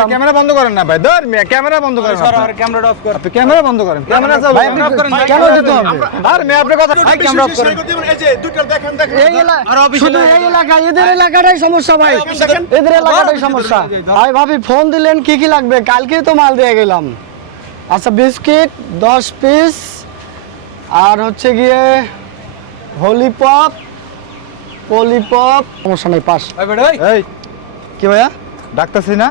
একদম। ক্যামেরা বন্ধ করেন না ভাই, ধর মিয়া ক্যামেরা বন্ধ করেন। সর ক্যামেরাটা অফ কর। আপনি ক্যামেরা বন্ধ করেন, ক্যামেরা চালু ভাই আপনি কেন দিতে হবে? আর মিয়া আপনার কথা ভাই ক্যামেরা অফ করেন। এই যে দুটো দেখেন দেখেন এই এলাকা আর অফিসে শুধু এই এলাকা, এদের এলাকাটাই সমস্যা ভাই, দেখেন। এদের এলাকাটাই সমস্যা। ভাই ভাবি ফোন দিলেন কি কি লাগবে, কালকেই তো মাল দিয়ে গেলাম। আচ্ছা বিস্কিট 10 পিস, আর হচ্ছে গিয়ে হলিপপ, পলিপপ, সমস্যা নেই পাস। ভাই বেটা ভাই এই কি ভাইয়া? ডাকতেছি না,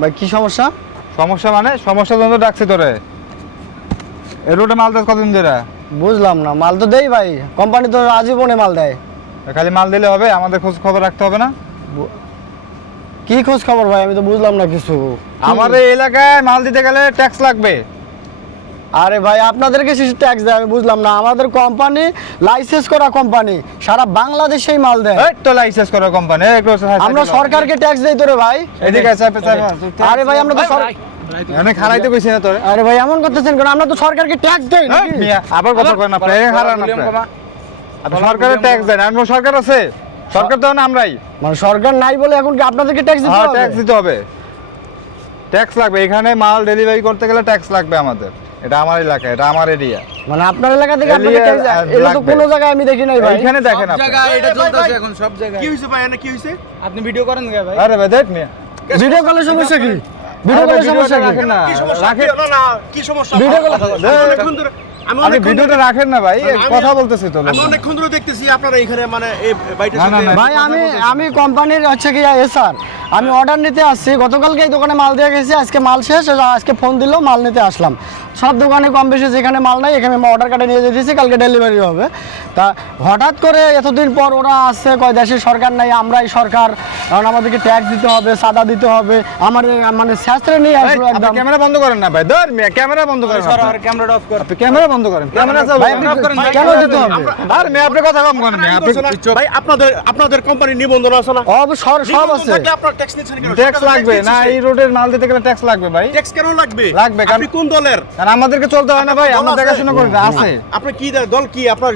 ভাই কি সমস্যা? সমস্যা মানে সমস্যা জন্য ডাকছি তোরে। এই রোডে মাল দেয় কতদিন ধরে? বুঝলাম না, মাল তো দেই ভাই, কোম্পানি তো আজীবনে মাল দেয়। খালি মাল দিলে হবে, আমাদের খোঁজ খবর রাখতে হবে না? কি খোঁজ খবর ভাই, আমি তো বুঝলাম না কিছু। আমার এই এলাকায় মাল দিতে গেলে ট্যাক্স লাগবে। আরে ভাই আপনাদেরকে শিশু ট্যাক্স দেয়, আমি বুঝলাম না। আমাদের কোম্পানি লাইসেন্স করা কোম্পানি, সারা বাংলাদেশেই মাল দেয়। এই তো লাইসেন্স করা কোম্পানি, আমরা সরকারকে ট্যাক্স দেই তো রে ভাই। এদিকে আছে আরে ভাই আমরা তো এখানে খারাইতে কইছি না তোরে। আরে ভাই এমন করতেছেন কেন, আমরা তো সরকারকে ট্যাক্স দেই এই নাকি? মিয়া, আবার কথা কয় না আপনি, এই হারান আপনি। আপনি সরকারের ট্যাক্স দেন, আর সরকার আছে, সরকার তো না আমরাই। মানে সরকার নাই বলে এখন কি আপনাদেরকে ট্যাক্স দিতে হ্যাঁ হবে? ট্যাক্স দিতে হবে, ট্যাক্স লাগবে। এখানে মাল ডেলিভারি করতে গেলে ট্যাক্স লাগবে আমাদের। এটা আমার এলাকা, এটা আমার এরিয়া। মানে আপনার এলাকা থেকে আপনাদের এলিয়া ট্যাক্স, এটা তো লাগবে। কোনো জায়গায় আমি দেখি নাই ভাই। এইখানে দেখেন সব আপনি। জায়গায় এটা চলতেছে এখন, সব জায়গায়। কি হইছে ভাই এনে কি হইছে আপনি ভিডিও করেন না ভাই? আরে ভাই দেখ মিয়া, ভিডিও কলের সমস্যা কি? ভিডিও আরে কলের ভাই, সমস্যা ভিডিওটা কি? রাখেন না, কি সমস্যা রাখেন। না না কি সমস্যা ভিডিও কল- অনেকক্ষণ ধরে আমি আপনি অনেকক্ষণ ভিডিওটা ধরে- রাখেন না ভাই, আমি- কথা বলতেছি তো। আমি অনেকক্ষণ ধরে দেখতেছি আপনারা এখানে মানে এই বাইটা না, না, না। ভাই আমি কোম্পানির হচ্ছে কি এসআর, আমি অর্ডার নিতে আসছি। গতকালকে এই দোকানে মাল দিয়ে গেছি, আজকে মাল শেষ, আজকে ফোন দিল, মাল নিতে আসলাম। সব দোকানে কম বেশি যেখানে মাল নাই এখানে অর্ডার কার্ডে নিয়ে যেতেছি, কালকে ডেলিভারি হবে। তা হঠাৎ করে এতদিন পর ওরা আসছে, কয় দেশের সরকার নাই, আমরাই সরকার, কারণ আমাদেরকে ট্যাক্স দিতে হবে, সাদা দিতে হবে। আমার মানে শাস্ত্রে নিয়ে আসলো আপনি একদম। ক্যামেরা বন্ধ করেন না ভাই, ধর মিয়া ক্যামেরা বন্ধ করেন। সর আপনি। ক্যামেরাটা অফ কর। আপনি ক্যামেরা বন্ধ করেন, ক্যামেরা চালু ভাই আপনি করেন। কেন দিতে হবে? আর মিয়া আপনি কথা কম করেন মিয়া, আপনি ভাই আপনাদের কোম্পানির নিবন্ধন আছে না সব নিবন্ধন আছে। থাকলে আপনার ট্যাক্স নিচ্ছেন কেন ট্যাক্স লাগবে না, এই রোডের মাল দিতে গেলে ট্যাক্স লাগবে ভাই। ট্যাক্স কেন লাগবে লাগবে, কারণ- আপনি কোন দলের কারণ আমাদেরকে চলতে হয় না ভাই, আমরা দল আছে? দেখাশোনা করি না। আছে আপনি কি দল কি আপনার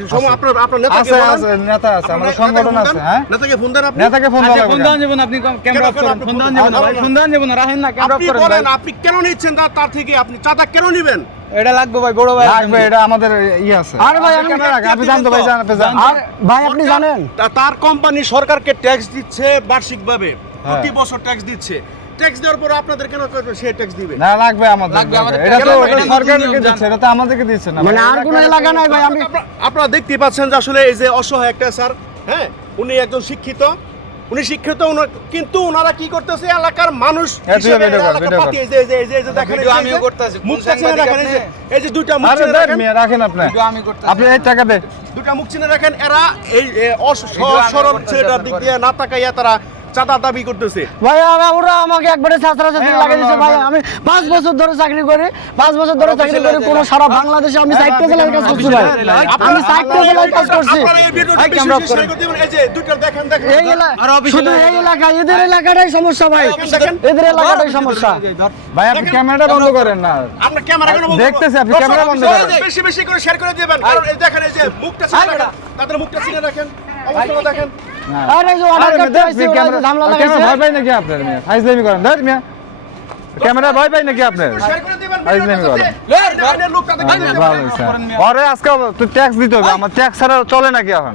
আপনার নেতাকে আছে বলেন? আছে নেতা আছে, আপনার আমাদের সংগঠন আছে। হ্যাঁ নেতাকে ফোন দেন আপনি নেতাকে ফোন আচ্ছা, দেওয়া ফোন লাগবে। দেন যাবেন আপনি, ক্যামেরা অফ কেন করেন। আপনি ফোন ফোন দেন দেন? যাবেন না ভাই, ফোন দেন যাবেন না, রাখেন না, ক্যামেরা অফ আপনি করেন বলেন ভাই। আপনি কেন নিচ্ছেন তার থেকে আপনি চাঁদা কেন নেবেন এটা লাগবে ভাই, বড় ভাই লাগবে, এটা আমাদের ইয়ে আছে। আরে ভাই আমি ক্যামেরা রাখ, আপনি জানতো ভাই, জান আপনি জান। আর ভাই আপনি জানেন তার কোম্পানি সরকারকে ট্যাক্স দিচ্ছে বার্ষিকভাবে প্রতি বছর ট্যাক্স দিচ্ছে ট্যাক্স দেওয়ার পর আপনাদের কেন করবে সে ট্যাক্স দিবে না লাগবে আমাদের, লাগবে আমাদের। এটা তো কেন? ওটা এটা সরকারকে নিয়ম দিচ্ছে, এটা তো আমাদেরকে দিচ্ছে না মানে ভাই। আর কোনো এলাকা নাই ভাই। আমি আপনারা দেখতে পাচ্ছেন যে আসলে এই যে অসহায় একটা স্যার, হ্যাঁ উনি একজন শিক্ষিত, উনি শিক্ষিত কিন্তু ওনারা কি করতেছে এলাকার মানুষ হ্যাঁ, তুই হিসেবে ভিডিও কর, এলাকার ভিডিও কর। পাতি, এই যে দেখেন ভিডিও আমিও করতেছি। কোন মুখটা চিনে সাংবাদিক রাখেন, আপনি? এই যে দুইটা মুখ আরে চিনে দেখ রাখেন, মিয়া, রাখেন আপনি, ভিডিও আমি করতেছি। আপনি এই টাকা দেন। দুইটা মুখ চিনে রাখেন। এরা এই ভিডিও আমি সরল করতেছি, ছেলেটার আপনি দিক দিয়ে না তাকাইয়া তারা চাঁদা দাবি করতেছে। ভাই ওরা আমাকে একবারে ছাত্রাছাত্রী হ্যাঁ, লাগিয়ে দিয়েছে ভাই। আমি 5 বছর ধরে চাকরি করি, 5 বছর ধরে চাকরি করি, কোনো সারা বাংলাদেশে আমি 60টা জেলায় কাজ করছি ভাই। আমি 60টা জেলায় কাজ করছি। আপনারা এই ভিডিওটা ভাই, বেশি ক্যামেরা বেশি অফ শেয়ার করে দিবেন। এই যে দুইটা দেখেন দেখেন এই আর অফিসে শুধু এই এলাকা, এদের এলাকাটাই সমস্যা ভাই, দেখেন। এদের এলাকাটাই সমস্যা। ভাই আপনি ক্যামেরাটা বন্ধ করেন না। আপনার ক্যামেরা কেন বন্ধ দেখতেছি, আপনি করবেন? ক্যামেরা বন্ধ দর্শক, করেন। বেশি বেশি করে শেয়ার করে দিবেন। কারণ এই দেখেন এই যে মুখটা চিনে রাখেন, তাদের মুখটা চিনে রাখেন, অবশ্যই দেখেন। আরে যে অর্ডার আরে করতে দেখ আসছি, মিয়া, ওরা ক্যামেরা যে ঝামেলা ক্যামেরা লাগাইছে। ভয় পাই নাকি আপনার মিয়া? ফাইজলামি করেন, দেখ মিয়া, ক্যামেরা ভয় পাই নাকি আপনার? শেয়ার করে দিবেন আরে ভিডিওটা নেমে যাতে গেল। আইনের লোকটা দেখতে ভালো হয়েছে। পরে আজকে তুই ট্যাক্স দিতে হবে, আমার ট্যাক্স ছাড়া চলে নাকি এখন?